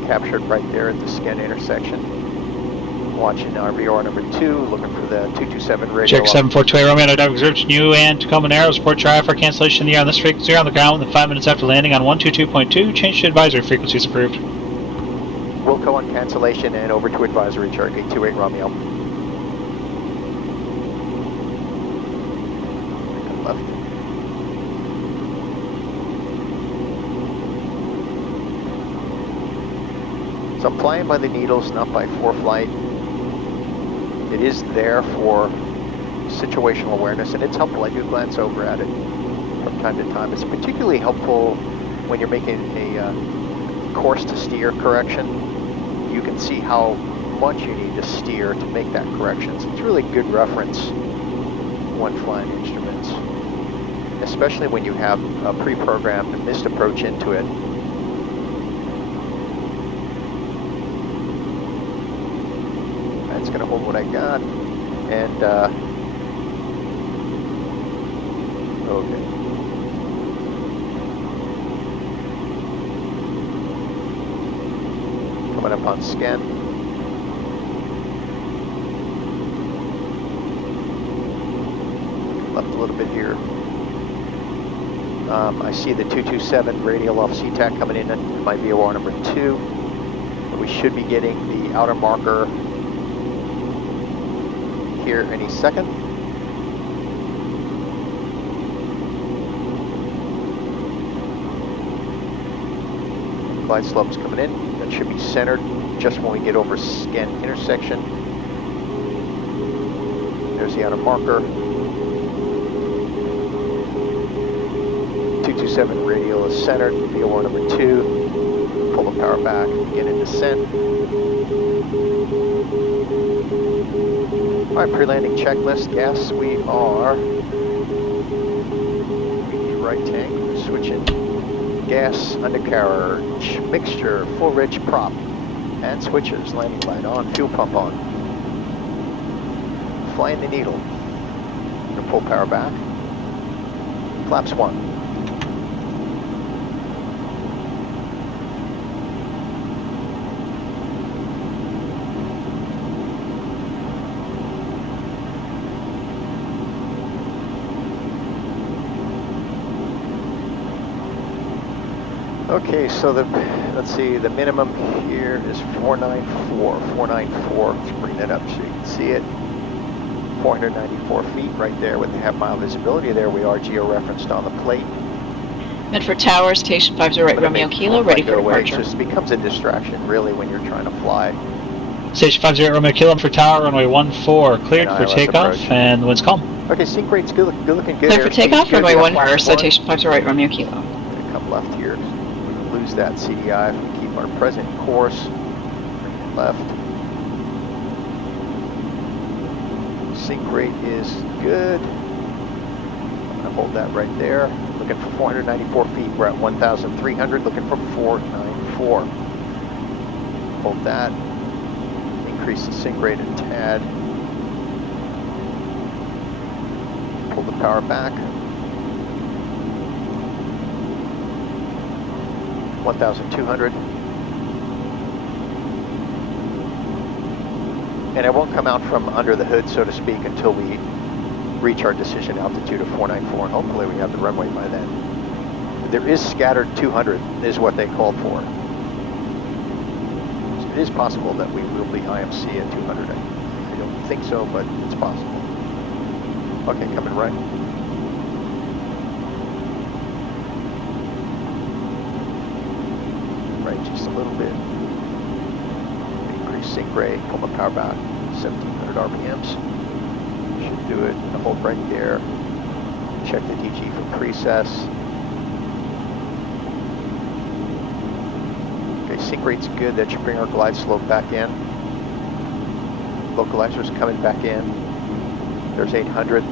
captured right there at the SCENN intersection. Watching RVR number 2, looking for the 227 radio. Check 742 Romeo, no observation you and Tacoma Narrow, support your IFR cancellation in the air on this frequency on the ground within 5 minutes after landing on 122.2, change to advisory frequencies approved. Wilco on cancellation and over to advisory, chart 828 Romeo. Left. So I'm flying by the needles, not by ForeFlight. It is there for situational awareness, and it's helpful. I do glance over at it from time to time. It's particularly helpful when you're making a course to steer correction. You can see how much you need to steer to make that correction. So it's really good reference when flying instruments, especially when you have a pre-programmed missed approach into it. It's going to hold what I got. And, okay. Coming up on SCENN. Left a little bit here. I see the 227 radial off CTAC coming in at my VOR number 2. We should be getting the outer marker here any second. Glide slope's coming in. That should be centered just when we get over SCENN intersection. There's the outer marker. 227 radial is centered, VOR number 2. Pull the power back, get into descent. Alright, pre-landing checklist. Yes, we are. Right tank, switching. Gas, undercarriage, mixture, full rich prop, and switches. Landing light on, fuel pump on. Flying the needle. Gonna pull power back. Flaps 1. Okay, so let's see, the minimum here is 494. 494, let's bring that up so you can see it. 494 feet right there with the half-mile visibility. There we are, geo-referenced on the plate. Medford Tower, Station 508 Romeo Kilo, ready for departure. It just becomes a distraction, really, when you're trying to fly. Station 508 Romeo Kilo for tower, runway 14, cleared for takeoff, approach. And the wind's calm. Okay, sync rate's good looking good. Clear for takeoff, runway 14, Citation 508 Romeo Kilo. Gonna come left here. Lose that CDI if we keep our present course. Left. Sync rate is good. I'm gonna hold that right there. Looking for 494 feet. We're at 1,300. Looking for 494. Hold that. Increase the sync rate a tad. Pull the power back. 1,200. And it won't come out from under the hood, so to speak, until we reach our decision altitude of 494, and hopefully we have the runway by then. There is scattered 200, is what they called for. So it is possible that we will be IMC at 200. I don't think so, but it's possible. Okay, coming right. Right, just a little bit. Increase sync rate, pull the power back, 1,700 RPMs. Should do it, and hold right there. Check the DG for precess. Okay, sync rate's good. That should bring our glide slope back in. Localizer's coming back in. There's 800.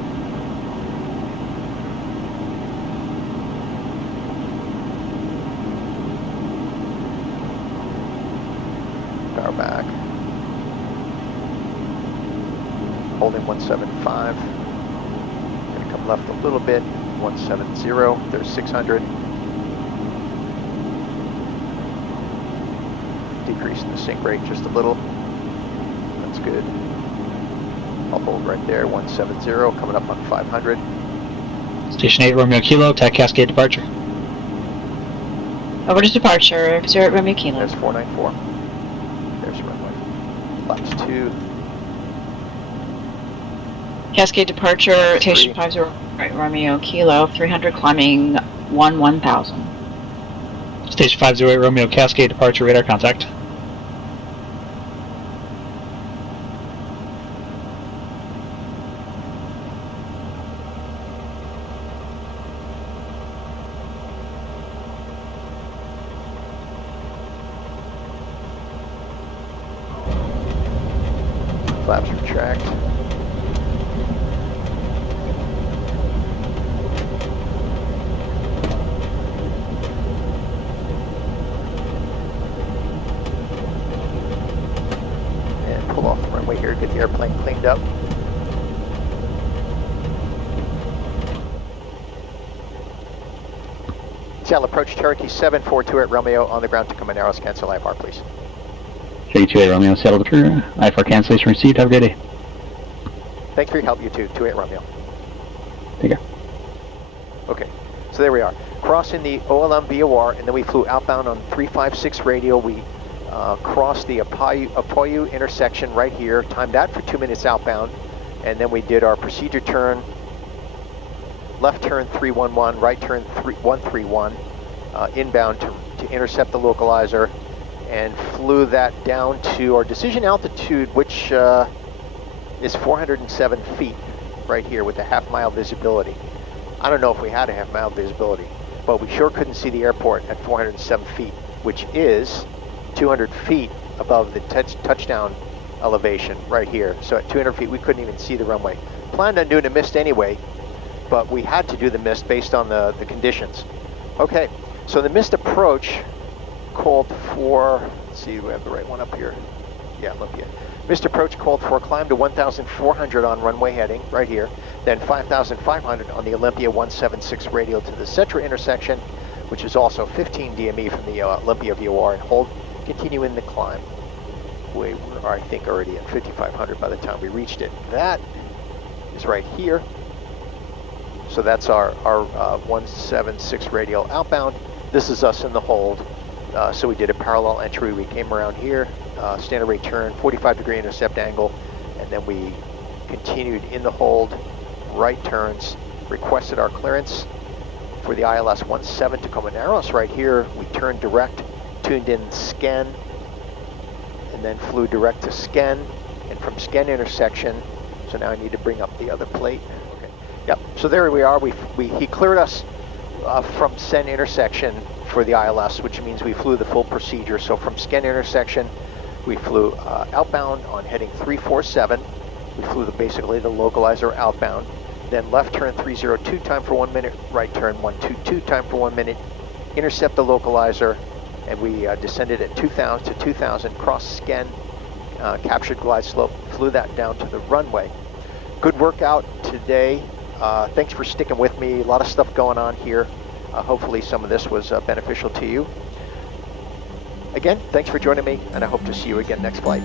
Power back. Holding 175. Gonna come left a little bit. 170. There's 600. Decreasing the sync rate just a little. That's good. I'll hold right there. 170. Coming up on 500. Station 8 Romeo Kilo, TAC Cascade departure. Over to departure, 0 Romeo Kilo. There's 494. There's runway. Flaps 2. Cascade departure, Station 508 Romeo Kilo, 300 climbing 1000. Station 508 Romeo Cascade departure, radar contact. Flaps retract. And pull off the runway here. Get Seattle approach Cherokee 742 Romeo on the ground to Tacoma Narrows, cancel IFR, please. J28 Romeo, Seattle Departure, IFR cancellation received, have a great day. Thanks for your help, you too, 28 Romeo. Take care. Okay, so there we are. Crossing the OLM VOR, and then we flew outbound on 356 radio. We crossed the OPOYU intersection right here, timed that for 2 minutes outbound, and then we did our procedure turn, left turn 311, right turn 131, inbound to intercept the localizer, and flew that down to our decision altitude, which is 407 feet right here with a half-mile visibility. I don't know if we had a half-mile visibility, but we sure couldn't see the airport at 407 feet, which is 200 feet above the touchdown elevation right here. So at 200 feet, we couldn't even see the runway. Planned on doing a mist anyway, but we had to do the mist based on the conditions. Okay, so the mist approach called for, let's see, we have the right one up here. Yeah, Olympia. Mist approach called for a climb to 1,400 on runway heading, right here, then 5,500 on the Olympia 176 radial to the CETRA intersection, which is also 15 DME from the Olympia VOR, and hold, continuing the climb. We were, I think, already at 5,500 by the time we reached it. That is right here. So that's our 176 radial outbound. This is us in the hold. So we did a parallel entry. We came around here, standard rate turn, 45-degree intercept angle, and then we continued in the hold, right turns, requested our clearance for the ILS 17 Tacoma Narrows right here. We turned direct, tuned in SCENN, and then flew direct to SCENN, and from SCENN intersection, so now I need to bring up the other plate. Okay. Yep, so there we are. He cleared us from SCENN intersection for the ILS, which means we flew the full procedure. So from SCENN intersection, we flew outbound on heading 347. We flew basically the localizer outbound. Then left turn 302, time for 1 minute. Right turn 122, time for 1 minute. Intercept the localizer, and we descended at 2,000 to 2,000, crossed SCENN, captured glide slope, flew that down to the runway. Good workout today. Thanks for sticking with me. A lot of stuff going on here. Hopefully some of this was beneficial to you. Again, thanks for joining me, and I hope to see you again next flight.